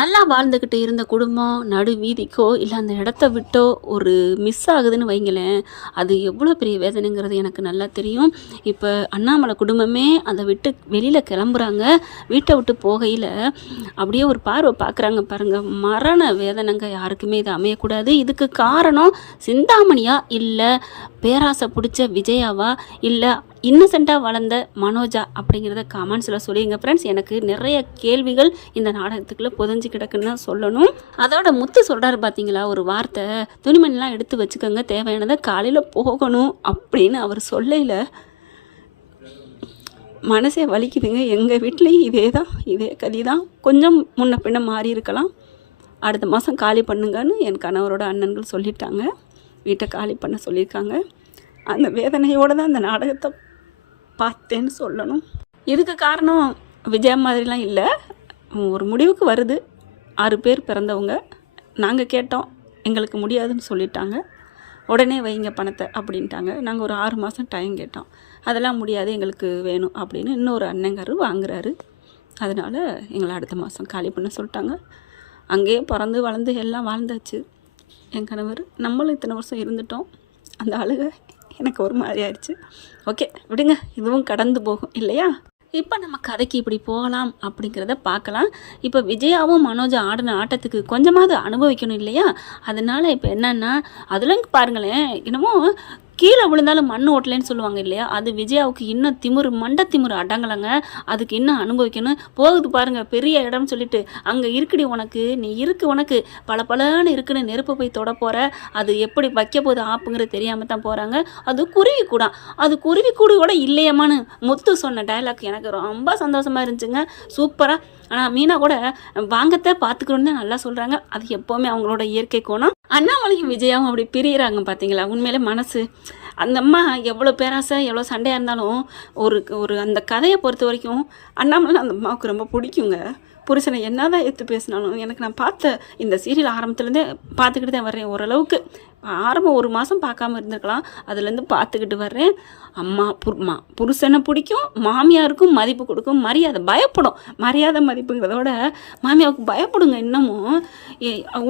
நல்லா வாழ்ந்துக்கிட்டு இருந்த குடும்பம் நடு வீதிக்கோ இல்லை அந்த இடத்த விட்டோ ஒரு மிஸ் ஆகுதுன்னு வைங்களேன், அது எவ்வளோ பெரிய வேதனைங்கிறது எனக்கு நல்லா தெரியும். இப்போ அண்ணாமலை குடும்பமே அதை விட்டு வெளியில் கிளம்புறாங்க. வீட்டை விட்டு போகையில் அப்படியே ஒரு பார்வை பார்க்குறாங்க பாருங்கள். மரண வேதனைங்க. யாருக்குமே இது அமையக்கூடாது. இதுக்கு காரணம் சிந்தாமணியா இல்லை பேராசை பிடிச்ச விஜயாவா இல்லை இன்னசென்ட்டாக வளர்ந்த மனோஜா அப்படிங்கிறத கமெண்ட்ஸில் சொல்லிடுங்க ஃப்ரெண்ட்ஸ். எனக்கு நிறைய கேள்விகள் இந்த நாடகத்துக்குள்ளே புதஞ்சு கிடக்குன்னு தான் சொல்லணும். அதோட முத்து சொல்கிறாரு பார்த்தீங்களா ஒரு வார்த்தை, துணிமணிலாம் எடுத்து வச்சுக்கோங்க, தேவையானதை காலையில் போகணும் அப்படின்னு அவர் சொல்லையில் மனசே வலிக்குதுங்க. எங்கள் வீட்லேயும் இதே கதி தான். கொஞ்சம் முன்ன பின்ன மாறி இருக்கலாம். அடுத்த மாதம் காலி பண்ணுங்கன்னு என் கணவரோட அண்ணன்கள் சொல்லிட்டாங்க. வீட்டை காலி பண்ண சொல்லியிருக்காங்க. அந்த வேதனையோடு தான் அந்த நாடகத்தை பார்த்தேன்னு சொல்லணும். இதுக்கு காரணம் விஜயா மாதிரிலாம் இல்லை. ஒரு முடிவுக்கு வருது. 6 பேர் பிறந்தவங்க. நாங்கள் கேட்டோம், எங்களுக்கு முடியாதுன்னு சொல்லிட்டாங்க. உடனே வைங்க பணத்தை அப்படின்ட்டாங்க. நாங்கள் ஒரு 6 மாதம் டைம் கேட்டோம். அதெல்லாம் முடியாது, எங்களுக்கு வேணும் அப்படின்னு இன்னொரு அண்ணங்காரு வாங்குறாரு. அதனால் எங்களை அடுத்த மாதம் காலி பண்ண சொல்லிட்டாங்க. அங்கேயே பிறந்து வளர்ந்து எல்லாம் வாழ்ந்தாச்சு. என் கணவர் நம்மளும் இத்தனை வருஷம் இருந்துட்டோம். அந்த அழுகை எனக்கு ஒரு மாதிரி ஆயிடுச்சு. ஓகே விடுங்க, இதுவும் கடந்து போகும் இல்லையா? இப்போ நம்ம கதைக்கு இப்படி போகலாம் அப்படிங்கிறத பார்க்கலாம். இப்போ விஜயாவும் மனோஜா ஆடின ஆட்டத்துக்கு கொஞ்சமாவது அனுபவிக்கணும் இல்லையா? அதனால் இப்போ என்னென்னா அதெல்லாம் பாருங்களேன், என்னமோ கீழே விழுந்தாலும் மண் ஓட்டலைன்னு சொல்லுவாங்க இல்லையா? அது விஜயாவுக்கு இன்னும் திமிரு, மண்டை திமிரு அடங்கலைங்க. அதுக்கு இன்னும் அனுபவிக்கணும். போகுது பாருங்கள் பெரிய இடம்னு சொல்லிட்டு, அங்கே இருக்குடி உனக்கு, நீ உனக்கு பலன்னு இருக்குன்னு நெருப்பு போய் தொட போகிற, அது எப்படி வைக்க போது ஆப்புங்கிறது தெரியாமல் தான் போகிறாங்க. அது குருவி கூட, அது குருவி கூட இல்லையம்மான்னு முத்து சொன்ன டைலாக் எனக்கு ரொம்ப சந்தோஷமாக இருந்துச்சுங்க. சூப்பராக. ஆனால் மீனா கூட வாங்கத்தை பார்த்துக்கணுன்னு தான் நல்லா சொல்கிறாங்க. அது எப்போவுமே அவங்களோட இயற்கை கோணம். அண்ணாமலையும் விஜயாவும் அப்படி பிரியிறாங்க பார்த்தீங்களா? உண்மையிலே மனசு அந்த அம்மா எவ்வளோ பேராசை எவ்வளோ சண்டையாக இருந்தாலும் ஒரு அந்த கதையை பொறுத்த வரைக்கும் அண்ணாமலை அந்த அம்மாவுக்கு ரொம்ப பிடிக்குங்க. புருஷனை என்ன தான் எடுத்து பேசினாலும் எனக்கு நான் பார்த்த இந்த சீரியல் ஆரம்பத்துலேருந்தே பார்த்துக்கிட்டு தான் வர்றேன். ஓரளவுக்கு ஆரம்பம் 1 மாதம் பார்க்காம இருந்திருக்கலாம், அதுலேருந்து பார்த்துக்கிட்டு வர்றேன். புருஷனை பிடிக்கும், மாமியாருக்கும் மதிப்பு கொடுக்கும், மரியாதை பயப்படும். மரியாதை மதிப்புங்கிறதோட மாமியாவுக்கு பயப்படுங்க இன்னமும்.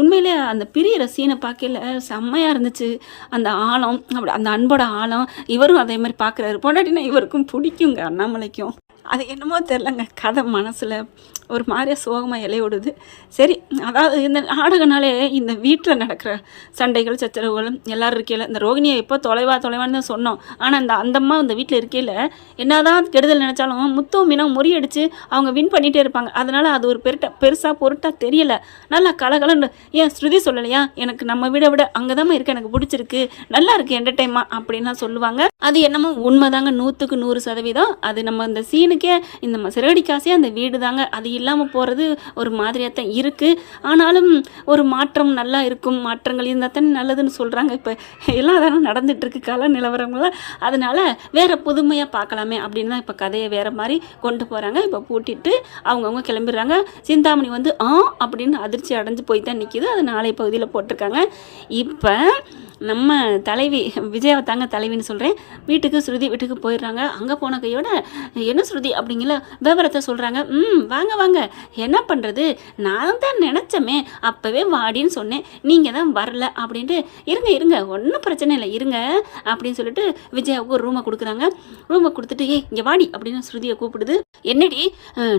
உண்மையிலே அந்த பிரியிற சீனை பார்க்கல செம்மையாக இருந்துச்சு. அந்த ஆழம், அப்படி அந்த அன்போட ஆழம். இவரும் அதே மாதிரி பார்க்குறாரு. பொண்டாட்டினா இவருக்கும் பிடிக்குங்க அண்ணாமலைக்கும். அது என்னமோ தெரிலங்க, கதை மனசில் ஒரு மாதிரியாக சோகமாக இலையோடுது. சரி, அதாவது இந்த நாடகனாலே இந்த வீட்டில் நடக்கிற சண்டைகள் சச்சரவுகள் எல்லோரும் இருக்கையில், இந்த ரோகிணியை எப்போ தொலைவான்னு தான் சொன்னோம். ஆனால் அந்த அம்மா இந்த வீட்டில் இருக்கையில் என்னதான் கெடுதல் நினச்சாலும் முத்தும் மீனும் முறியடிச்சு அவங்க வின் பண்ணிகிட்டே இருப்பாங்க. அதனால் அது ஒரு பெருசாக பொருட்டாக தெரியலை. நல்லா கலகலன்னு. ஏன் ஸ்ருதி சொல்லலையா, எனக்கு நம்ம விட அங்கே தான் இருக்குது, எனக்கு பிடிச்சிருக்கு, நல்லா இருக்குது என்டர்டைன்மெண்ட் அப்படின்லாம் சொல்லுவாங்க. அது என்னமோ உண்மைதாங்க, 100க்கு 100%. அது நம்ம இந்த சீனுக்கே இந்த சிறகடி காசே அந்த வீடு தாங்க. அது இல்லாமல் போகிறது ஒரு மாதிரியாக தான் இருக்குது. ஆனாலும் ஒரு மாற்றம் நல்லா இருக்கும். மாற்றங்கள் இருந்தால் தான் நல்லதுன்னு சொல்கிறாங்க. இப்போ எல்லாம் அதெல்லாம் நடந்துகிட்ருக்கு கால நிலவரங்களாம். அதனால் வேறு புதுமையாக பார்க்கலாமே அப்படின்னு தான் இப்போ கதையை வேறு மாதிரி கொண்டு போகிறாங்க. இப்போ பூட்டிட்டு அவங்கவுங்க கிளம்பிடுறாங்க. சிந்தாமணி வந்து அப்படின்னு அதிர்ச்சி அடைஞ்சு போய் தான் நிற்கிது. அது நாளை பகுதியில் போட்டிருக்காங்க. இப்போ நம்ம தலைவி விஜயாவை தாங்க தலைவின்னு சொல்கிறேன். வீட்டுக்கு ஸ்ருதி வீட்டுக்கு போயிடுறாங்க. அங்கே போன கையோட என்ன ஸ்ருதி அப்படிங்கிற விவரத்தை சொல்கிறாங்க. வாங்க என்ன பண்ணுறது, நான் தான் நினச்சமே, அப்போவே வாடின்னு சொன்னேன், நீங்கள் தான் வரல அப்படின்ட்டு. இருங்க ஒன்றும் பிரச்சனை இல்லை இருங்க அப்படின்னு சொல்லிட்டு விஜயாவுக்கு ஒரு ரூமை கொடுக்குறாங்க. ரூமை கொடுத்துட்டு இங்கே வாடி அப்படின்னு ஸ்ருதியை கூப்பிடுது. என்னடி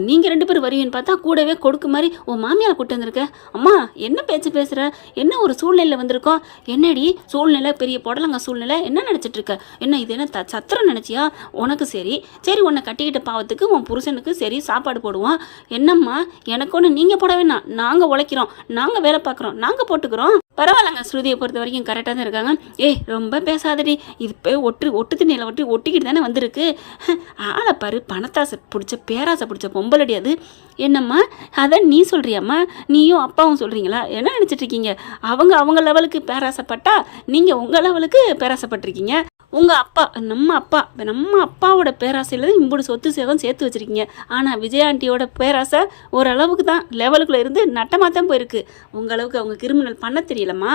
நீங்கள் 2 பேர் வருவீன்னு பார்த்தா கூடவே கொடுக்கு மாதிரி உன் மாமியாரை கூப்பிட்டு வந்திருக்க. அம்மா என்ன பேச்சு பேசுகிற, என்ன ஒரு சூழ்நிலையில் வந்திருக்கோம், என்னடி சூழ்நிலை, பெரிய புடலங்க சூழ்நிலை, என்ன நினச்சிட்டு இருக்க, என்ன இது என்ன சத்திரம் நினச்சியா உனக்கு? சரி உன்னை கட்டிக்கிட்ட பாவத்துக்கு உன் புருஷனுக்கு சரி சாப்பாடு போடுவோம். என்னம்மா எனக்கு ஒன்று நீங்கள் போட வேணாம், நாங்கள் உழைக்கிறோம், நாங்கள் வேலை பார்க்குறோம், நாங்கள் போட்டுக்கிறோம். பரவாயில்லங்க, ஸ்ருதியை பொறுத்த வரைக்கும் கரெக்டாக தான் இருக்காங்க. ரொம்ப பேசாதடி, இது போய் ஒட்டு தண்ணியில் ஒட்டிக்கிட்டு தானே வந்திருக்கு. ஆளை பாரு, பணத்தாசை பிடிச்ச பேராசை பிடிச்ச பொம்பலடி அது. என்னம்மா அதை நீ சொல்கிறியாம்மா, நீயும் அப்பாவும் சொல்கிறீங்களா? என்ன நினச்சிட்ருக்கீங்க? அவங்க லெவலுக்கு பேராசைப்பட்டா நீங்கள் உங்கள் லெவலுக்கு பேராசைப்பட்டிருக்கீங்க. உங்கள் அப்பா நம்ம அப்பாவோட பேராசையில் தான் இம்புடு சொத்து சேதம் சேர்த்து வச்சுருக்கீங்க. ஆனால் விஜயா ஆண்டியோட பேராசை ஓரளவுக்கு தான் லெவலுக்குள்ளே இருந்து நட்டமாக தான் போயிருக்கு. உங்களவுக்கு அவங்க கிரிமினல் பண்ண தெரியலம்மா.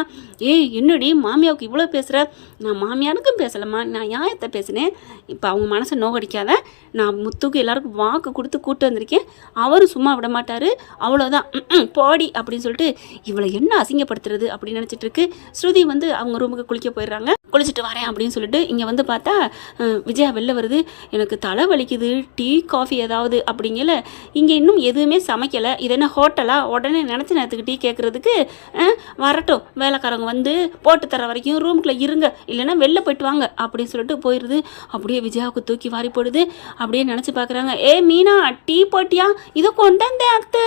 என்னடி மாமியாவுக்கு இவ்வளோ பேசுகிற? நான் மாமியாருக்கும் பேசலம்மா, நான் நியாயத்தை பேசினேன். இப்போ அவங்க மனசை நோகடிக்காத. நான் முத்துக்கு எல்லாருக்கும் வாக்கு கொடுத்து கூட்டு வந்திருக்கேன். அவரும் சும்மா விட மாட்டார். அவ்வளோதான், போடி அப்படின்னு சொல்லிட்டு இவளை என்ன அசிங்கப்படுத்துறது அப்படின்னு நினச்சிட்டு இருக்கு. ஸ்ருதி வந்து அவங்க ரூமுக்கு குளிக்க போயிடுறாங்க. குளிச்சுட்டு வரேன் அப்படின்னு சொல்லிட்டு இங்கே வந்து பார்த்தா விஜயா வெளில வருது. எனக்கு தலை வலிக்குது, டீ காஃபி ஏதாவது அப்படிங்கல. இங்கே இன்னும் எதுவுமே சமைக்கலை. இது என்ன ஹோட்டலா? உடனே நினச்ச நேரத்துக்கு டீ கேட்குறதுக்கு வரட்டும், வேலைக்காரங்க வந்து போட்டு தர வரைக்கும் ரூம்குள்ளே இருங்க, இல்லைன்னா வெளில போயிட்டு வாங்க அப்படின்னு சொல்லிட்டு போயிடுது. அப்படியே விஜயாவுக்கு தூக்கி வாரி போடுது. அப்படியே நினச்சி பார்க்குறாங்க. மீனா டீ போட்டியா? இதை கொண்டாந்தே அத்தை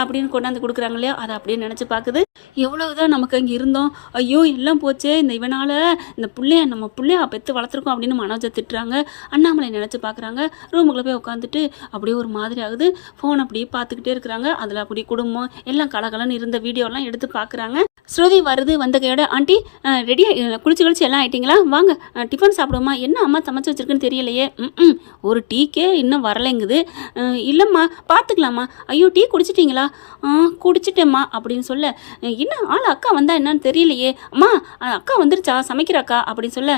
அப்படின்னு கொண்டாந்து கொடுக்குறாங்க இல்லையா, அதை அப்படியே நினச்சி பார்க்குது. எவ்வளவுதான் நமக்கு அங்கே இருந்தோம், ஐயோ எல்லாம் போச்சே, இந்த இவனால் இந்த நம்ம பிள்ளையா பெற்று வளர்த்துருக்கோம் அப்படின்னு மனோஜை திட்டுறாங்க. அண்ணாமலை நினச்சி பார்க்குறாங்க. ரூமுக்குள்ளே போய் உட்காந்துட்டு அப்படியே ஒரு மாதிரி ஆகுது. ஃபோன் அப்படியே பார்த்துக்கிட்டே இருக்கிறாங்க. அதில் அப்படி குடும்பம் எல்லாம் கலகலன்னு இருந்த வீடியோலாம் எடுத்து பார்க்குறாங்க. ஸ்ருதி வருது. வந்த கையோட, ஆண்டி ரெடியாக குளிச்சு எல்லாம் ஆயிட்டிங்களா? வாங்க டிஃபன் சாப்பிடுவோமா? என்ன அம்மா சமைச்சு வச்சுருக்குன்னு தெரியலையே. ஒரு டீக்கே இன்னும் வரலைங்குது. இல்லைம்மா பார்த்துக்கலாமா? ஐயோ டீ குடிச்சிட்டிங்களா? குடிச்சிட்டேம்மா அப்படின்னு சொல்ல, என்ன ஆள் அக்கா வந்தா என்னன்னு தெரியலையே. அம்மா அக்கா வந்துருச்சா, சமைக்கிற அக்கா அப்படின்னு சொல்ல,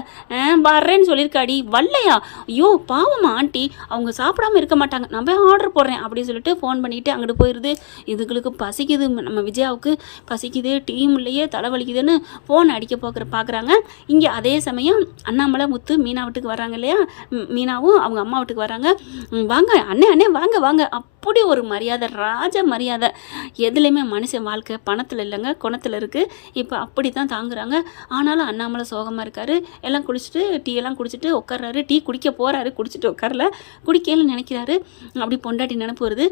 வர்றேன்னு சொல்லியிருக்காடி, வரலையா? ஐயோ பாவம்மா ஆண்டி, அவங்க சாப்பிடாம இருக்க மாட்டாங்க, நான் போய் ஆர்டர் போடுறேன் அப்படின்னு சொல்லிட்டு ஃபோன் பண்ணிவிட்டு அங்கிட்டு போயிடுது. இதுகளுக்கு பசிக்குது, நம்ம விஜயாவுக்கு பசிக்குது, டீம் இல்லையே, தலைவலிக்குதுன்னு ஃபோன் அடிக்க பார்க்குறாங்க. இங்கே அதே சமயம் அண்ணாமலை முத்து மீனா வீட்டுக்கு வராங்க இல்லையா, மீனாவும் அவங்க அம்மா வீட்டுக்கு வராங்க. வாங்க அண்ணே வாங்க அப்படி ஒரு மரியாதை, ராஜ மரியாதை. எதுலேயுமே மனுஷன் வாழ்க்கை பணத்தில் இல்லைங்க, குணத்தில் இருக்குது. இப்போ அப்படி தான் தாங்குறாங்க. ஆனாலும் அண்ணாமலை சோகமாக இருக்கார். எல்லாம் குடிச்சிட்டு டீ எல்லாம் குடிச்சிட்டு உட்கார்றாரு. டீ குடிக்க போகிறாரு, குடிச்சிட்டு உட்காரல, குடிக்கலன்னு நினைக்கிறாரு. அப்படி பொண்டாட்டி நினைப்பு வருது.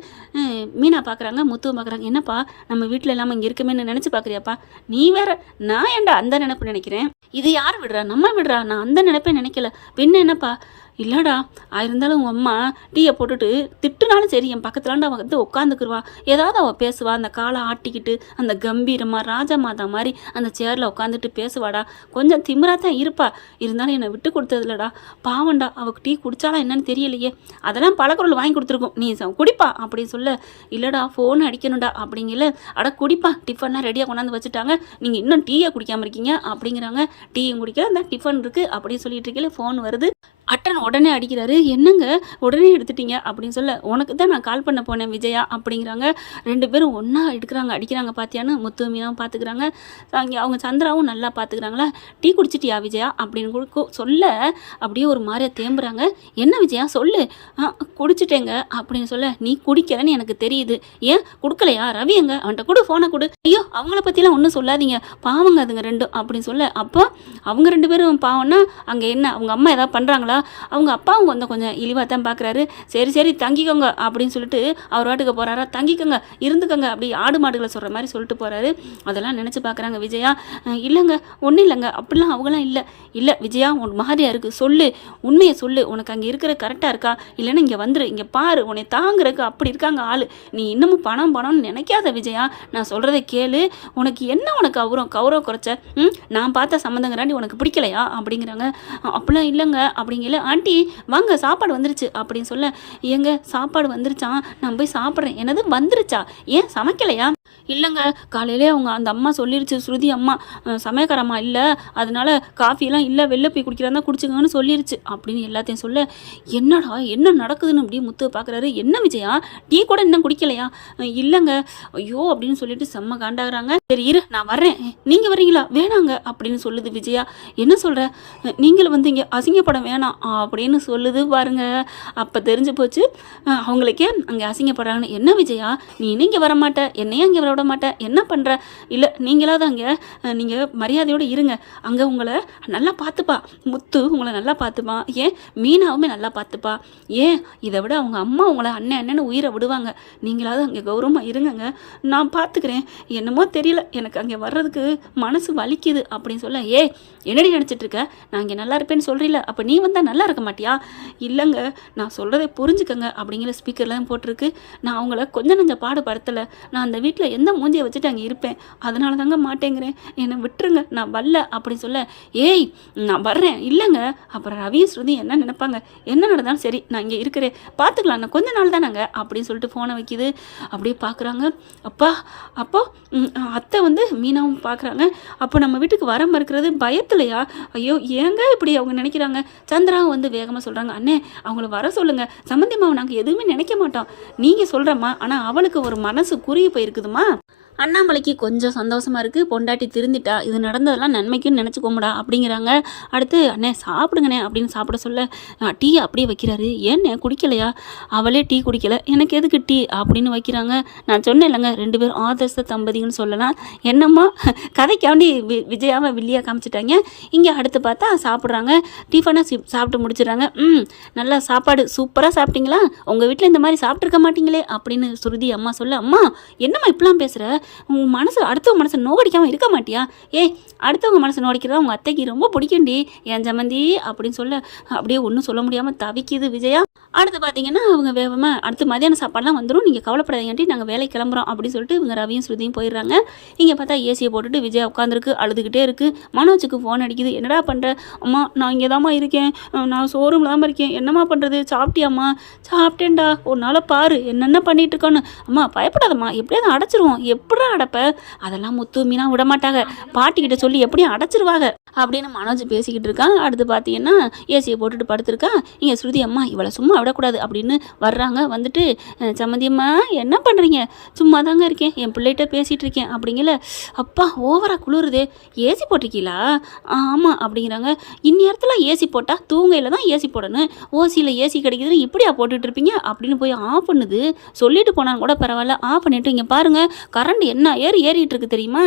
மீனா பார்க்குறாங்க, முத்துவும் பார்க்குறாங்க. என்னப்பா நம்ம வீட்டில் இல்லாமல் இங்கே இருக்கமேன்னு நினச்சி பார்க்குறியாப்பா? நீ வேற, நான் ஏன்டா அந்த நினைப்பு நினைக்கிறேன்? இது யார் விடுறா? நம்ம விடுறா, நான் அந்த நினைப்பே நினைக்கல. பின்ன என்னப்பா? இல்லைடா, இருந்தாலும் உங்கள் அம்மா டீயை போட்டுட்டு திட்டுனாலும் சரி, என் பக்கத்துலாண்டு அவள் வந்து உட்காந்துக்குருவா. ஏதாவது அவள் பேசுவா, அந்த காலை ஆட்டிக்கிட்டு அந்த கம்பீரமாக ராஜா மாதா மாதிரி அந்த சேரில் உட்காந்துட்டு பேசுவாடா. கொஞ்சம் திமிராக தான் இருப்பா, இருந்தாலும் என்னை விட்டு கொடுத்ததில்லடா. பாவண்டா, அவளுக்கு டீ குடிச்சாலாம் என்னன்னு தெரியலையே, அதெல்லாம் பழக்குறள் வாங்கி கொடுத்துருக்கோம், நீ குடிப்பா அப்படின்னு சொல்ல. இல்லைடா ஃபோன் அடிக்கணும்டா அப்படிங்கல. அட குடிப்பா, டிஃபன்லாம் ரெடியாக கொண்டாந்து வச்சுட்டாங்க, நீங்கள் இன்னும் டீயை குடிக்காமல் இருக்கீங்க அப்படிங்கிறாங்க. டீயும் குடிக்கல, அந்த டிஃபன் இருக்குது அப்படின்னு சொல்லிட்டு இருக்கல. ஃபோன் வருது. அட்டன் உடனே அடிக்கிறாரு. என்னங்க உடனே எடுத்துட்டீங்க அப்படின்னு சொல்ல, உனக்கு தான் நான் கால் பண்ண போனேன் விஜயா அப்படிங்கிறாங்க. ரெண்டு பேரும் ஒன்றா அடிக்கிறாங்க பார்த்தியான்னு முத்து மீனாவும் பார்த்துக்கிறாங்க. அங்கே அவங்க சந்திராவும் நல்லா பார்த்துக்கிறாங்களா. டீ குடிச்சிட்டியா விஜயா அப்படின்னு சொல்ல அப்படியே ஒரு மாதிரியா தேம்புறாங்க. என்ன விஜயா சொல்லு. குடிச்சிட்டேங்க அப்படின்னு சொல்ல, நீ குடிக்கலன்னு எனக்கு தெரியுது, ஏன் கொடுக்கலையா? ரவி எங்க? அவன்கிட்ட கொடு, ஃபோனை கொடு. ஐயோ அவங்கள பற்றிலாம் ஒன்றும் சொல்லாதீங்க, பாவங்க அதுங்க ரெண்டும் அப்படின்னு சொல்ல. அப்போ அவங்க ரெண்டு பேரும் பாவம்னா அங்கே என்ன அவங்க அம்மா ஏதாவது பண்ணுறாங்களா? அவங்க அப்பாவும் கொஞ்சம் இழிவாக தான் பார்க்குறாரு. சரி தங்கிக்கோங்க அப்படின்னு சொல்லிட்டு அவர் வாட்டுக்கு போகிறாரா. தங்கிக்கோங்க இருந்துக்கோங்க அப்படி ஆடு மாடுகளை சொல்கிற மாதிரி சொல்லிட்டு போகிறாரு. அதெல்லாம் நினச்சி பார்க்குறாங்க விஜயா. இல்லைங்க ஒன்றும் இல்லைங்க அப்படிலாம் அவங்களாம் இல்லை விஜயா, உன் மாதிரியா இருக்குது, சொல்லு உண்மையை சொல்லு, உனக்கு அங்கே இருக்கிற கரெக்டாக இருக்கா, இல்லைன்னா இங்கே வந்துரு, இங்கே பாரு, உன்னை தாங்குறதுக்கு அப்படி இருக்காங்க ஆள், நீ இன்னமும் பணம்னு நினைக்காத விஜயா, நான் சொல்கிறத கேளு, உனக்கு என்ன உனக்கு கௌரவம் குறைச்ச, நான் பார்த்த சம்மந்தங்கிறாண்டி உனக்கு பிடிக்கலையா அப்படிங்கிறாங்க. அப்படிலாம் இல்லைங்க அப்படிங்கல. ஆண்டி வாங்க சாப்பாடு வந்துருச்சு அப்படின்னு சொல்ல, ஏங்க சாப்பாடு வந்துருச்சான், நான் போய் சாப்பிட்றேன். என்னது வந்துருச்சா? ஏன் சமைக்கலையா? இல்லைங்க காலையிலே அவங்க அந்த அம்மா சொல்லிருச்சு, ஸ்ருதி அம்மா சமயக்காரம்மா இல்லை, அதனால காஃபியெல்லாம் இல்லை, வெளில போய் குடிக்கிறாங்க குடிச்சுங்கன்னு சொல்லிருச்சு அப்படின்னு எல்லாத்தையும் சொல்ல, என்னடா என்ன நடக்குதுன்னு அப்படியே முத்து பார்க்குறாரு. என்ன விஜயா டீ கூட இன்னும் குடிக்கலையா? இல்லைங்க ஐயோ அப்படின்னு சொல்லிட்டு செம்ம காண்டாகிறாங்க. சரி இரு நான் வர்றேன், நீங்கள் வரீங்களா? வேணாங்க அப்படின்னு சொல்லுது விஜயா. என்ன சொல்கிற? நீங்களும் வந்து இங்கே அசிங்கப்படம் வேணாம் அப்படின்னு சொல்லுது பாருங்க. அப்போ தெரிஞ்சு போச்சு அவங்களுக்கே அங்கே அசிங்கப்படுறாங்கன்னு. என்ன விஜயா நீ இங்கே வரமாட்ட, என்னையும் அங்கே விட மாட்டேன், என்ன பண்ணுற? இல்லை நீங்களாவது அங்கே நீங்கள் மரியாதையோடு இருங்க, அங்கே உங்களை நல்லா பார்த்துப்பா, முத்து உங்களை நல்லா பார்த்துப்பா, ஏன் மீனாவுமே நல்லா பார்த்துப்பா, ஏன் இதை விட அவங்க அம்மா உங்களை அண்ணன்னு உயிரை விடுவாங்க, நீங்களாவது அங்கே கௌரவமாக இருங்கங்க, நான் பார்த்துக்கிறேன், என்னமோ தெரியல எனக்கு அங்கே வர்றதுக்கு மனசு வலிக்குது அப்படின்னு சொல்ல. என்னடி நினச்சிட்ருக்க, நான் இங்கே நல்லா இருப்பேன்னு சொல்கிறீல, அப்போ நீ வந்தால் நல்லா இருக்க மாட்டியா? இல்லைங்க நான் சொல்கிறதை புரிஞ்சுக்கங்க அப்படிங்கிற ஸ்பீக்கர்லாம் போட்டிருக்கு. நான் அவங்கள கொஞ்சம் நஞ்ச பாடுபடுத்தலை, நான் அந்த வீட்டில் எந்த எந்த மூஞ்சியை வச்சுட்டு அங்கே இருப்பேன், அதனால தாங்க மாட்டேங்கிறேன், என்னை விட்டுருங்க, நான் வரல அப்படின்னு சொல்ல, ஏய் நான் வர்றேன் இல்லைங்க. அப்புறம் ரவியும் ஸ்ருதி என்ன நினைப்பாங்க, என்ன நடந்தாலும் சரி நான் இங்கே இருக்கிறேன், பார்த்துக்கலாம், நான் கொஞ்ச நாள் தானாங்க அப்படின்னு சொல்லிட்டு ஃபோனை வைக்கிது. அப்படியே பார்க்குறாங்க. அப்பா அப்போ அத்தை வந்து மீனாவும் பார்க்குறாங்க. அப்போ நம்ம வீட்டுக்கு வர மறுக்கிறது பயத்துலையா? ஐயோ ஏங்க இப்படி அவங்க நினைக்கிறாங்க? சந்திராவும் வந்து வேகமாக சொல்கிறாங்க, அண்ணே அவங்கள வர சொல்லுங்கள், சம்மந்தியம்மாவை நாங்கள் எதுவுமே நினைக்க மாட்டோம், நீங்கள் சொல்கிறம்மா, ஆனால் அவளுக்கு ஒரு மனசு குறுகி போயிருக்குதுமா. அண்ணாமலைக்கு கொஞ்சம் சந்தோஷமாக இருக்குது, பொண்டாட்டி திருந்திட்டா, இது நடந்ததெல்லாம் நன்மைக்குன்னு நினச்சிக்கோமுடா அப்படிங்கிறாங்க. அடுத்து அண்ணே சாப்பிடுங்கண்ணே அப்படின்னு சாப்பிட சொல்ல டீ அப்படியே வைக்கிறாரு. ஏண்ணே குடிக்கலையா? அவளே டீ குடிக்கலை, எனக்கு எதுக்கு டீ அப்படின்னு வைக்கிறாங்க. நான் சொன்னேன் இல்லைங்க 2 பேரும் ஆதர்ச தம்பதிகள்னு சொல்லலாம். என்னம்மா கதைக்காண்டி விஜயாவை வில்லியாக காமிச்சிட்டாங்க. இங்கே அடுத்து பார்த்தா சாப்பிட்றாங்க. டிஃபனாக சாப்பிட்டு முடிச்சிடறாங்க. நல்லா சாப்பாடு சூப்பராக சாப்பிட்டீங்களா, உங்கள் வீட்டில் இந்த மாதிரி சாப்பிட்ருக்க மாட்டீங்களே அப்படின்னு ஸ்ருதி அம்மா சொல்ல, அம்மா என்னம்மா இப்படிலாம் பேசுகிற, உங்கள் மனசு அடுத்தவங்க மனசை நோகடிக்காமல் இருக்க மாட்டியா? அடுத்தவங்க மனசை நோடிக்கிறதா உங்கள் அத்தைக்கு ரொம்ப பிடிக்கும்டி என் சம்மந்தி அப்படின்னு சொல்ல, அப்படியே ஒன்றும் சொல்ல முடியாமல் தவிக்குது விஜயா. அடுத்து பார்த்தீங்கன்னா அவங்க வேகமாக அடுத்து மதியான சாப்பாடுலாம் வந்துடும், நீங்கள் கவலைப்படாதீங்கன்ட்டு நாங்கள் வேலை கிளம்புறோம் அப்படின்னு சொல்லிட்டு இவங்க ரவியும் ஸ்ருதியும் போயிடுறாங்க. இங்கே பார்த்தா ஏசியை போட்டுட்டு விஜயா உட்காந்துருக்கு, அழுதுகிட்டே இருக்குது. மனோஜுக்கு ஃபோன் அடிக்குது. என்னடா பண்ணுற? அம்மா நான் இங்கே தாம்மா இருக்கேன், நான் ஷோரூமில் தான் இருக்கேன், என்னம்மா பண்ணுறது? சாப்பிட்டியாம்மா? சாப்பிட்டேன்டா, ஒரு நாளை பாரு என்னென்ன பண்ணிட்டு இருக்கோன்னு. அம்மா பயப்படாதம்மா, எப்படியாவது அடைச்சிருவோம். எப்படா அடைப்ப? அதெல்லாம் முத்து மீனா விட மாட்டாங்க, பாட்டிக்கிட்ட சொல்லி எப்படியும் அடைச்சிருவாங்க அப்படின்னு மனோஜ் பேசிக்கிட்டு இருக்கான். அடுத்து பார்த்தீங்கன்னா ஏசியை போட்டுட்டு படுத்திருக்கா. இங்கே ஸ்ருதி அம்மா இவளை சும்மா விடக்கூடாது அப்படின்னு வர்றாங்க. வந்துட்டு சம்மந்தியம்மா என்ன பண்ணுறீங்க? சும்மா தாங்க இருக்கேன், என் பிள்ளைகிட்ட பேசிகிட்டு இருக்கேன் அப்படிங்கல. அப்பா ஓவராக குளிருதே, ஏசி போட்டிருக்கீங்களா? ஆமாம் அப்படிங்கிறாங்க. இந்நேரத்தில் ஏசி போட்டால் தூங்கையில் தான் ஏசி போடணும், ஓசியில் ஏசி கிடைக்குதுன்னு இப்படியா போட்டுட்டு இருப்பீங்க அப்படின்னு போய் ஆஃப் பண்ணுது. சொல்லிட்டு போனாலும் கூட பரவாயில்ல, ஆஃப் பண்ணிவிட்டு இங்கே பாருங்கள் கரண்ட் என்ன ஏறிட்டு இருக்கு தெரியுமா?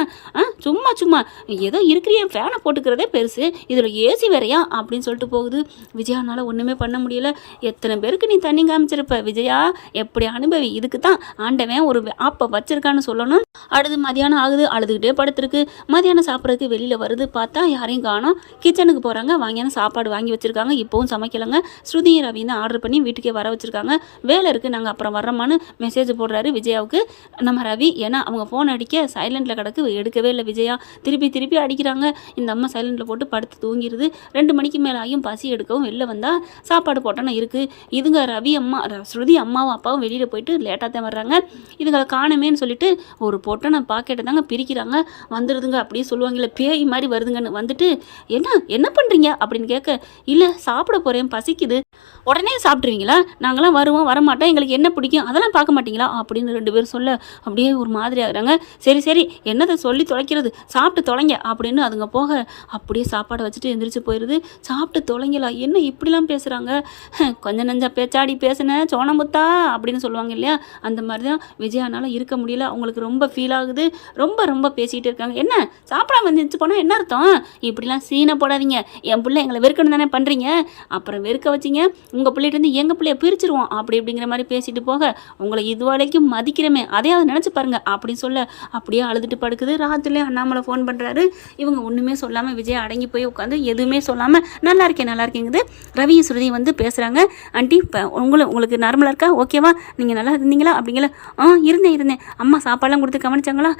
சும்மா சும்மா ஏதோ இருக்கிற ஃபேனை போட்டுக்கிறதே பெருசு, இதில் ஏசி வேறையா அப்படின்னு சொல்லிட்டு போகுது. விஜயானால் ஒன்றுமே பண்ண முடியல. எத்தனை பேருக்கு நீ தண்ணி காமிச்சிருப்ப விஜயா, எப்படி அனுபவி, இதுக்கு தான் ஆண்டவன் ஒரு ஆப்பை வச்சிருக்கான்னு சொல்லணும். அடுத்து மதியானம் ஆகுது, அழுதுகிட்டே படுத்துருக்கு. மதியானம் சாப்பிட்றதுக்கு வெளியில் வருது, பார்த்தா யாரையும் காணோம். கிச்சனுக்கு போகிறாங்க, வாங்கியான சாப்பாடு வாங்கி வச்சுருக்காங்க, இப்போவும் சமைக்கலைங்க. ஸ்ருதியும் ரவியும் தான் ஆர்டர் பண்ணி வீட்டுக்கே வர வச்சுருக்காங்க. வேலை இருக்குது, நாங்கள் அப்புறம் வர்றோமான்னு மெசேஜ் போடுறாரு விஜயாவுக்கு நம்ம ரவி. ஏன்னா அவங்க ஃபோன் அடிக்க சைலண்டில் கிடக்கு, எடுக்கவே இல்லை விஜயா. திருப்பி அடிக்கிறாங்க. இந்த அம்மா சைலண்டில் போட்டு படுத்து தூங்கிடுது. 2 மணிக்கு மேலே ஆகியும் பசி எடுக்கவும் வெளில வந்தால் சாப்பாடு போட்டோன்னா இருக்குது. இதுங்க ரவி அம்மா ஸ்ருதி அம்மாவும் அப்பாவும் வெளியில் போயிட்டு லேட்டாக தான் வர்றாங்க. இதுங்களை காணுமேன்னு சொல்லிட்டு ஒரு பொட்டனை பாக்கெட்டை தாங்க பிரிக்கிறாங்க. வந்துடுதுங்க, அப்படியே சொல்லுவாங்கல்ல பேய் மாதிரி வருதுங்கன்னு. வந்துட்டு என்ன பண்ணுறீங்க அப்படின்னு கேட்க, இல்லை சாப்பிட போகிறேன் பசிக்குது. உடனே சாப்பிட்ருவீங்களா? நாங்களாம் வருவோம் வரமாட்டோம், எங்களுக்கு என்ன பிடிக்கும் அதெல்லாம் பார்க்க மாட்டிங்களா அப்படின்னு 2 பேரும் சொல்ல அப்படியே ஒரு மாதிரி ஆகுறாங்க. சரி என்னதை சொல்லி தொலைக்கிறது, சாப்பிட்டு தொலைங்க அப்படின்னு அதுங்க போக அப்படியே சாப்பாடை வச்சுட்டு எந்திரிச்சு போயிடுது. சாப்பிட்டு தொலைங்களா, என்ன இப்படிலாம் பேசுகிறாங்க, கொஞ்சம் நஞ்சா பேச்சாடி பேசுனேன் சோனமுத்தா அப்படின்னு சொல்லுவாங்க இல்லையா, அந்த மாதிரி தான் விஜயானால் இருக்க முடியல. அவங்களுக்கு ரொம்ப ஃபீல் ஆகுது. ரொம்ப பேசிகிட்டு இருக்காங்க. என்ன சாப்பிடாம வந்துச்சு போனால் என்ன அர்த்தம்? இப்படிலாம் சீனை போடாதீங்க, என் பிள்ளை எங்களை வெறுக்கணும் தானே பண்ணுறீங்க, அப்புறம் வெறுக்க வச்சிங்க உங்கள் பிள்ளைகிட்டருந்து எங்கள் பிள்ளைய பிரிச்சிருவோம் அப்படிங்கிற மாதிரி பேசிட்டு போக, உங்களை இது வரைக்கும் மதிக்கிறமே அதையாவது நினச்சி பாருங்க அப்படின்னு சொல்ல அப்படியே அழுதுட்டு படுக்குது. ராத்திரிலே அண்ணாமலை ஃபோன் பண்ணுறாரு. இவங்க ஒன்றுமே சொல்லாமல் விஜய் அடங்கி போய் உட்காந்து எதுவுமே சொல்லாமல் நல்லா இருக்கேங்குது. ரவியும் ஸ்ருதியும் வந்து பேசுகிறாங்க. ஆண்டி இப்போ உங்களுக்கு நார்மலாக இருக்கா, ஓகேவா, நீங்கள் நல்லா இருந்தீங்களா அப்படிங்கள? இருந்தேன். அம்மா சாப்பாடெல்லாம் கொடுத்து கவனிச்சாங்களா?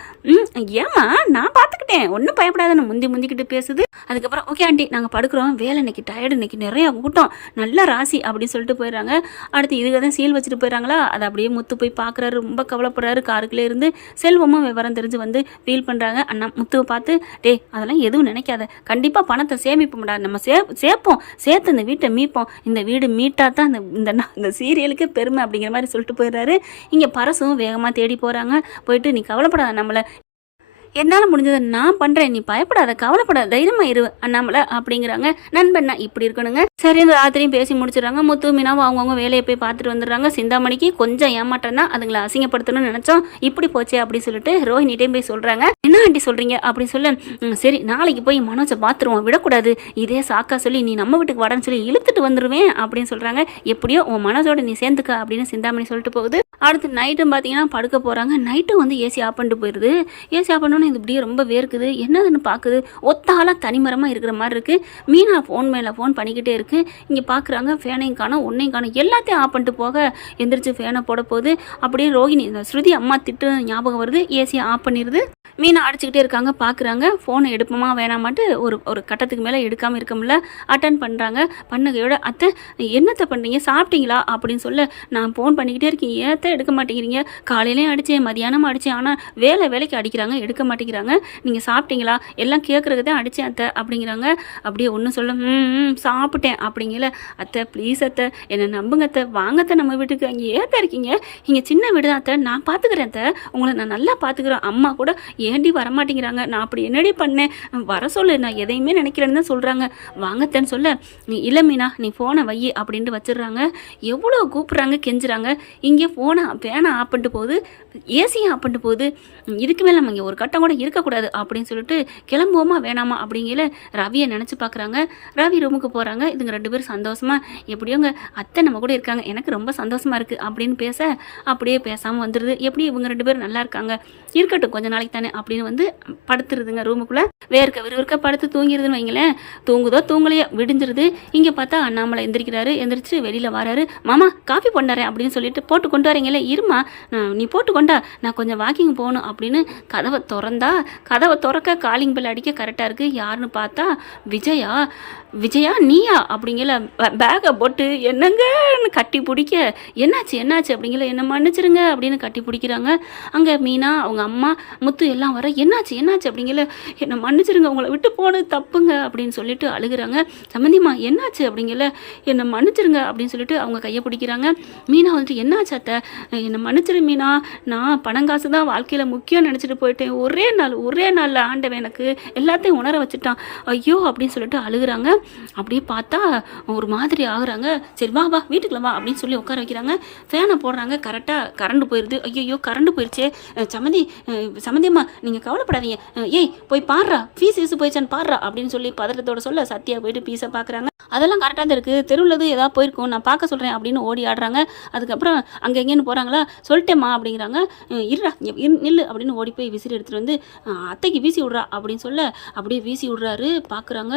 ஏம்மா நான் பார்த்துக்கிட்டேன், ஒன்றும் பயப்படாதுன்னு முந்திக்கிட்டு பேசுது. அதுக்கப்புறம் ஓகே ஆண்டி நாங்கள் படுக்கிறோம், வேலை இன்னைக்கு டயர்டு, இன்னைக்கு நிறையா கூட்டம், நல்ல ராசி அப்படின்னு சொல்லிட்டு போயிடுறாங்க. அடுத்து இதுக்கு தான் சீல் வச்சுட்டு போயிடறாங்களா, அதை அப்படியே முத்து போய் பார்க்குறாரு, ரொம்ப கவலைப்படுறாரு. காருக்குள்ளே இருந்து செல்வமும் விவரம் தெரிஞ்சு வந்து ஃபீல் பண்ணுறாங்க. அண்ணா முத்துவை பார்த்து, அதெல்லாம் எதுவும் நினைக்காத, கண்டிப்பாக பணத்தை சேமிப்போம்டா, நம்ம சேர்ப்போம், சேர்த்து இந்த வீட்டை மீட்போம், இந்த வீடு மீட்டா தான் இந்த சீரியலுக்கு பெருமை அப்படிங்கிற மாதிரி சொல்லிட்டு போயிடுறாரு. இங்கே பரசும் வேகமாக தேடி போகிறாங்க. போயிட்டு நீ கவலைப்படாத, நம்மளை என்னால் முடிஞ்சதை நான் பண்ணுறேன், நீ பயப்படாத கவலைப்படாத தைரியமாக இரு அண்ணாமலை அப்படிங்கிறாங்க. நண்பண்ணா இப்படி இருக்கணுங்க. சரி இந்த ராத்திரியும் பேசி முடிச்சிடறாங்க. முத்து மீனாவும் அவங்கவுங்க வேலையை போய் பார்த்துட்டு வந்துடுறாங்க. சிந்தாமணிக்கு கொஞ்சம் ஏமாற்றம் தான், அதுங்களை அசிங்கப்படுத்தணும்னு நினச்சோம், இப்படி போச்சு அப்படின்னு சொல்லிட்டு ரோஹினிட்டையும் போய் சொல்கிறாங்க. என்ன ஆண்டி சொல்கிறீங்க அப்படின்னு சொல்ல, சரி நாளைக்கு போய் மனோஜை பார்த்துருவோம், விடக்கூடாது, இதே சாக்கா சொல்லி நீ நம்ம வீட்டுக்கு வரன்னு சொல்லி இழுத்துட்டு வந்துடுவேன் அப்படின்னு சொல்கிறாங்க. எப்படியோ உன் மனோஜோட நீ சேர்ந்துக்க அப்படின்னு சிந்தாமணி சொல்லிட்டு போகுது. அடுத்து நைட்டும் பார்த்தீங்கன்னா படுக்க போகிறாங்க. நைட்டும் வந்து ஏசி ஆஃப் பண்ணிட்டு போயிடுது. ஏசி ஆஃப் பண்ண போனோன்னே இது இப்படியே ரொம்ப வேர்க்குது, என்னதுன்னு பார்க்குது. ஒத்தாளாக தனிமரமாக இருக்கிற மாதிரி இருக்குது. மீனா ஃபோன் மேலே ஃபோன் பண்ணிக்கிட்டே இருக்குது. இங்கே பார்க்குறாங்க, ஃபேனையும் காணோம், ஒன்றையும் காணோம், எல்லாத்தையும் ஆஃப் பண்ணிட்டு போக எந்திரிச்சு ஃபேனை போட போகுது. அப்படியே ரோகிணி இந்த ஸ்ருதி அம்மா திட்டு ஞாபகம் வருது, ஏசியை ஆஃப் பண்ணிடுது. மீனா அடிச்சுக்கிட்டே இருக்காங்க, பார்க்குறாங்க, ஃபோனை எடுப்போமா வேணாமாட்டு ஒரு கட்டத்துக்கு மேலே எடுக்காமல் இருக்க முடியல. அட்டன் பண்ணுறாங்க. பண்ணகையோட அத்தை என்னத்தை பண்ணுறீங்க, சாப்பிட்டீங்களா அப்படின்னு சொல்ல, நான் ஃபோன் பண்ணிக்கிட்டே இருக்கீங்க, ஏத்த எடுக்க மாட்டேங்கிறீங்க, காலையிலேயும் அடித்தேன், மதியானம் அடித்தேன், ஆனால் வேலைக்கு அடிக்கிறாங்க, எடுக்க மாட்டேங்கிறாங்க, நீங்கள் சாப்பிட்டீங்களா எல்லாம் கேட்குறதுக்கு தான் அடித்தேன் அத்தை அப்படிங்கிறாங்க. அப்படியே ஒன்றும் சொல்ல சாப்பிட்டேன் அப்படிங்கல. அத்தை ப்ளீஸ் அத்தை என்னை நம்புங்க அத்தை, வாங்கத்தை நம்ம வீட்டுக்கு, அங்கே ஏத்த இருக்கீங்க, இங்கே சின்ன வீடு தான் அத்தை, நான் பார்த்துக்கிறேன் அத்தை, உங்களை நான் நல்லா பார்த்துக்கிறேன், அம்மா கூட ஏண்டி வரமாட்டேங்கிறாங்க, நான் அப்படி என்னடி பண்ணேன், வர சொல்லு, நான் எதையுமே நினைக்கிறேன்னு தான் சொல்கிறாங்க, வாங்கத்தேன்னு சொல்ல, இல்லை மீனா நீ ஃபோனை வை அப்படின்ட்டு வச்சிடுறாங்க. எவ்வளோ கூப்பிட்றாங்க, கெஞ்சுறாங்க. இங்கே ஃபேனை ஆஃப் பண்ணிட்டு போகுது, ஏசியும் ஆஃப் பண்ணிட்டு போகுது, இதுக்கு மேலே நம்ம இங்கே ஒரு கட்டம் கூட இருக்கக்கூடாது அப்படின்னு சொல்லிட்டு கிளம்புவோமா வேணாமா அப்படிங்கிற ரவியை நினச்சி பார்க்குறாங்க. ரவி ரூமுக்கு போகிறாங்க. இதுங்க 2 பேரும் சந்தோஷமாக, எப்படியோங்க அத்தை நம்ம கூட இருக்காங்க, எனக்கு ரொம்ப சந்தோஷமாக இருக்குது அப்படின்னு பேச, அப்படியே பேசாமல் வந்துடுது. எப்படி இவங்க 2 பேரும் நல்லா இருக்காங்க, இருக்கட்டும் கொஞ்ச நாளைக்கு தானே அப்படின்னு வந்து படுத்துருதுங்க ரூமுக்குள்ளே. விறுவிறுக்க படுத்து தூங்கிடுதுன்னு வைங்களேன். தூங்குதோ தூங்கலையோ விடிஞ்சிருது. இங்கே பார்த்தா அண்ணாமலை எந்திரிக்கிறாரு. எந்திரிச்சு வெளியில் வராரு. மாமா காஃபி கொண்டாரேன் அப்படின்னு சொல்லிட்டு, போட்டு கொண்டு வரீங்களே, இருமா நீ போட்டு கொண்டா, நான் கொஞ்சம் வாக்கிங் போகணும் அப்படின்னு கதவை திறக்க காலிங் பெல் அடிக்க கரெக்டாக இருக்குது. யாருன்னு பார்த்தா விஜயா நீயா அப்படிங்கல. பேக்கை போட்டு என்னங்கன்னு கட்டி பிடிக்க, என்னாச்சு அப்படிங்கல, என்ன மன்னிச்சிருங்க அப்படின்னு கட்டி பிடிக்கிறாங்க. அங்கே மீனா அவங்க அம்மா முத்து எல்லாம் வர, என்னாச்சு அப்படிங்கல, என்னை மன்னிச்சிருங்க, உங்களை விட்டு போனது தப்புங்க அப்படின்னு சொல்லிட்டு அழுகுறாங்க. சம்மந்திம்மா என்னாச்சு அப்படிங்கல, என்னை மன்னிச்சிருங்க அப்படின்னு சொல்லிட்டு அவங்க கையை பிடிக்கிறாங்க. மீனா வந்துட்டு, என்னாச்சு அத்தை, என்னை மன்னிச்சிரு மீனா, நான் பணங்காசு தான் வாழ்க்கையில் முக்கியம் நினச்சிட்டு போயிட்டேன், ஒரே நாளில் ஆண்டவன் எனக்கு எல்லாத்தையும் உணர வச்சுட்டான், ஐயோ அப்படின்னு சொல்லிட்டு அழுகுறாங்க. அப்படியே பார்த்தா ஒரு மாதிரி ஆகுறாங்க. சரி வா வீட்டுக்குள்ள வா அப்படின்னு சொல்லி உட்கார வைக்கிறாங்க. ஃபேனை போடுறாங்க. கரெக்டாக கரண்ட் போயிடுது. ஐயோ கரண்ட் போயிடுச்சே, சம்மந்தியம்மா நீங்கள் கவலைப்படாதீங்க, ஏய் போய் பாடுறா, ஃபீஸ் போயிடுச்சான்னு பாடுறா அப்படின்னு சொல்லி பதட்டத்தோட சொல்ல, சத்யா போயிட்டு பீஸை பார்க்குறாங்க. அதெல்லாம் கரெக்டாக தான் இருக்குது, தெருவில் ஏதாவது போயிருக்கும், நான் பார்க்க சொல்கிறேன் அப்படின்னு ஓடி ஆடுறாங்க. அதுக்கப்புறம் அங்கே எங்கேன்னு போகிறாங்களா, சொல்லிட்டேம்மா அப்படிங்கிறாங்க. இருடா நில்லு அப்படின்னு ஓடி போய் விசிறி எடுத்துகிட்டு வந்து அத்தைக்கு வீசி விட்றா அப்படின்னு சொல்ல, அப்படியே வீசி விட்றாரு. பார்க்குறாங்க.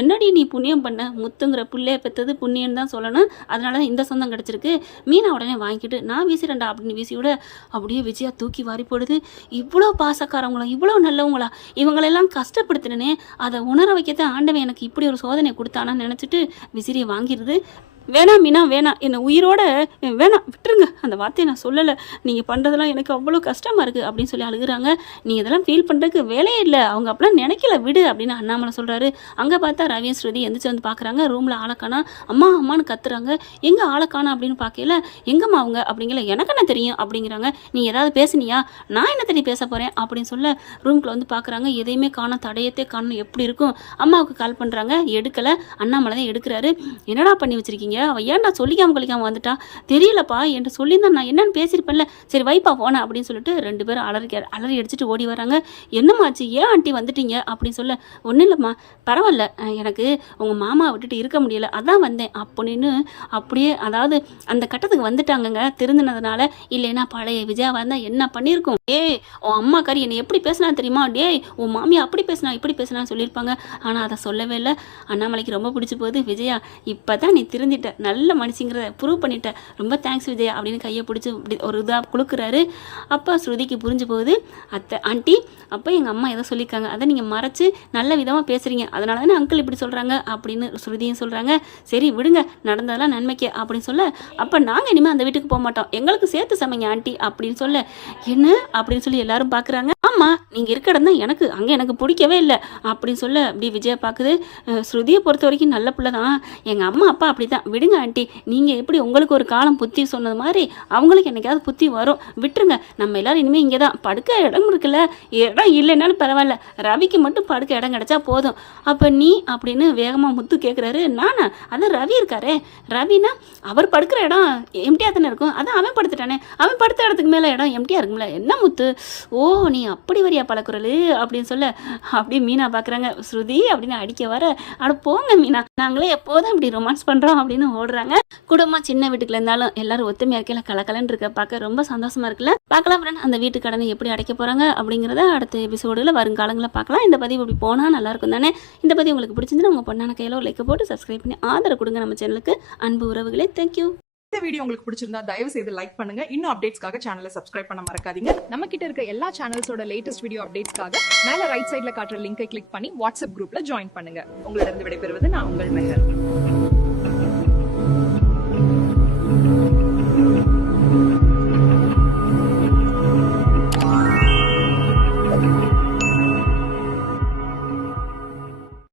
என்னடி நீ புண்ணியம் பண்ண, முத்துங்கிற புள்ளைய பெற்றது புண்ணியன்னு தான் சொல்லணும், அதனால தான் இந்த சொந்தம் கிடச்சிருக்கு. மீனா உடனே வாங்கிக்கிட்டு நான் வீசிறேன்டா அப்படின்னு வீசி விட, அப்படியே விஜயா தூக்கி வாரி போடுது. இவ்வளோ பாசக்காரவங்களா, இவ்வளோ நல்லவங்களா, இவங்களெல்லாம் கஷ்டப்படுத்தினே, அதை உணர வைக்கத்தான் ஆண்டவன் எனக்கு இப்படி ஒரு சோதனை கொடுத்தானான்னு நினச்சிட்டு விசிறியை வாங்கிடுது. வேணாம் மீனா வேணாம், என்னை உயிரோட வேணாம் விட்டுருங்க, அந்த வார்த்தையை நான் சொல்லலை, நீங்கள் பண்ணுறதெல்லாம் எனக்கு அவ்வளோ கஷ்டமாக இருக்குது அப்படின்னு சொல்லி அழுகுறாங்க. நீங்கள் இதெல்லாம் ஃபீல் பண்ணுறதுக்கு வேலையே இல்லை, அவங்க அப்படிலாம் நினைக்கல விடு அப்படின்னு அண்ணாமலை சொல்கிறாரு. அங்கே பார்த்தா ரவியும் ஸ்ருதி எந்திரிச்சு வந்து பார்க்குறாங்க. ரூமில் ஆளக்கானா, அம்மான்னு கத்துறாங்க. எங்கே ஆளக்கானா அப்படின்னு பார்க்கல, எங்கம்மா அவங்க அப்படிங்கல, எனக்கு என்ன தெரியும் அப்படிங்கிறாங்க. நீ ஏதாவது பேசுனியா, நான் என்ன தெரியும் பேச போகிறேன் அப்படின்னு சொல்ல, ரூமுக்குள்ள வந்து பார்க்குறாங்க. எதையுமே காணோம், தடையத்தே காணோம், எப்படி இருக்கும். அம்மாவுக்கு கால் பண்ணுறாங்க, எடுக்கலை. அண்ணாமலை தான் எடுக்கிறாரு. என்னடா பண்ணி வச்சிருக்கீங்க, அவள் ஏன்டா சொல்லிக்காம கொள்ளிக்காமல் வந்துட்டா, தெரியலப்பா என்று சொல்லியிருந்தா நான் என்னன்னு பேசியிருப்பேன்ல, சரி வைப்பா போனேன் அப்படின்னு சொல்லிட்டு 2 பேரும் அலறி அடிச்சுட்டு ஓடி வராங்க. என்னம்மாச்சு, ஏன் ஆண்டி வந்துட்டீங்க அப்படின்னு சொல்ல, ஒன்றும் இல்லைம்மா பரவாயில்ல, எனக்கு உங்கள் மாமா விட்டுட்டு இருக்க முடியல, அதான் வந்தேன் அப்படின்னு. அப்படியே அதாவது அந்த கட்டத்துக்கு வந்துட்டாங்கங்க திருந்தினதுனால. இல்லைன்னா பழைய விஜயாவாக இருந்தால் என்ன பண்ணியிருக்கும், உன் அம்மா கறி என்னை எப்படி பேசினா தெரியுமா, உன் மாமியா அப்படி பேசினா இப்படி பேசினான்னு சொல்லியிருப்பாங்க. ஆனால் அதை சொல்லவே இல்லை. அண்ணாமலைக்கு ரொம்ப பிடிச்சி போகுது. விஜயா இப்போ தான் நீ திருந்திட்ட, நல்ல மனுஷங்கிறத ப்ரூவ் பண்ணிட்ட, ரொம்ப தேங்க்ஸ் விஜயா அப்படின்னு கையை பிடிச்சி இப்படி ஒரு இதாக கொடுக்குறாரு. அப்போ ஸ்ருதிக்கு புரிஞ்சு போகுது. அத்தை ஆண்டி, அப்போ எங்கள் அம்மா எதை சொல்லியிருக்காங்க, அதை நீங்கள் மறைச்சு நல்ல விதமாக பேசுகிறீங்க, அதனால தானே அங்கிள் இப்படி சொல்கிறாங்க அப்படின்னு ஸ்ருதியும் சொல்கிறாங்க. சரி விடுங்க, நடந்ததெல்லாம் நன்மைக்கு அப்படின்னு சொல்ல, அப்போ நாங்கள் இனிமேல் அந்த வீட்டுக்கு போக மாட்டோம், எங்களுக்கு சேர்த்து சமைங்க ஆண்டி அப்படின்னு சொல்ல, என்ன அப்படின்னு சொல்லி எல்லாரும் பார்க்குறாங்க. ஆமாம் நீங்கள் இருக்க இடம் தான் எனக்கு, அங்கே எனக்கு பிடிக்கவே இல்லை அப்படின்னு சொல்ல, அப்படி விஜயா பார்க்குது. ஸ்ருதியை பொறுத்த வரைக்கும் நல்ல பிள்ளை தான், எங்கள் அம்மா அப்பா அப்படி தான், விடுங்க ஆண்டி, நீங்கள் எப்படி உங்களுக்கு ஒரு காலம் புத்தி சொன்னது மாதிரி அவங்களுக்கு என்னைக்காவது புத்தி வரும், விட்டுருங்க, நம்ம எல்லோரும் இனிமேல் இங்கே தான், படுக்க இடம் இருக்குல்ல, இடம் இல்லைன்னாலும் பரவாயில்ல, ரவிக்கு மட்டும் படுக்க இடம் கிடச்சா போதும். அப்போ நீ அப்படின்னு வேகமாக முத்து கேட்குறாரு. நானா, அதான் ரவி இருக்காரே, ரவினா அவர் படுக்கிற இடம் எம்டியாக தானே இருக்கும், அதான் அவன் படுத்துட்டானே, அவன் படுத்த இடத்துக்கு மேலே இடம் எம்டியாக இருக்கும்ல, என்ன முத்து, ஓ நீ அப்படி வரியா பழக்குறல் அப்படின்னு சொல்ல அப்படியே மீனா பார்க்குறாங்க. ஸ்ருதி அப்படின்னு அடிக்க வர, அட போங்க மீனா, நாங்களே எப்போதும் இப்படி ரொமான்ஸ் பண்ணுறோம் அப்படின்னு ஓடுறாங்க. குடும்பம் சின்ன வீட்டுக்குள்ள இருந்தாலும் எல்லாரும் ஒத்துமையாக இருக்கையில கலக்கலன்னு இருக்க பார்க்க ரொம்ப சந்தோஷமா இருக்குல்ல. பார்க்கலாம் ஃப்ரெண்ட், அந்த வீட்டு கடனை எப்படி அடைக்க போகிறாங்க அப்படிங்கிறத அடுத்த எபிசோடில் வருங்காலங்களில் பார்க்கலாம். இந்த பதிவு இப்படி போனால் நல்லாயிருக்கும் தானே. இந்த பதிவு உங்களுக்கு பிடிச்சிருந்துன்னா உங்கள் பொண்ணான கையில் ஒரு லைக் போட்டு சப்ஸ்கிரைப் பண்ணி ஆதரவு கொடுங்க நம்ம சேனலுக்கு. அன்பு உறவுகளே, தேங்க்யூ. இந்த வீடியோ உங்களுக்கு பிடிச்சிருந்தா தயவு செய்து லைக் பண்ணுங்க. இன்னும் அப்டேட்ஸ்க்காக சேனலை சப்ஸ்கிரைப் பண்ண மறக்காதீங்க. நம்ம கிட்ட இருக்க எல்லா சேனல்ஸோட லேட்டஸ்ட் வீடியோ அப்டேட்ஸ்க்காக மேல ரைட் சைடுல காட்டுற லிங்கை கிளிக் பண்ணி வாட்ஸ்அப் குரூப்ல ஜாயின் பண்ணுங்க. உங்களிடம் விடைபெறுவது நான் உங்கள் மெஹர்.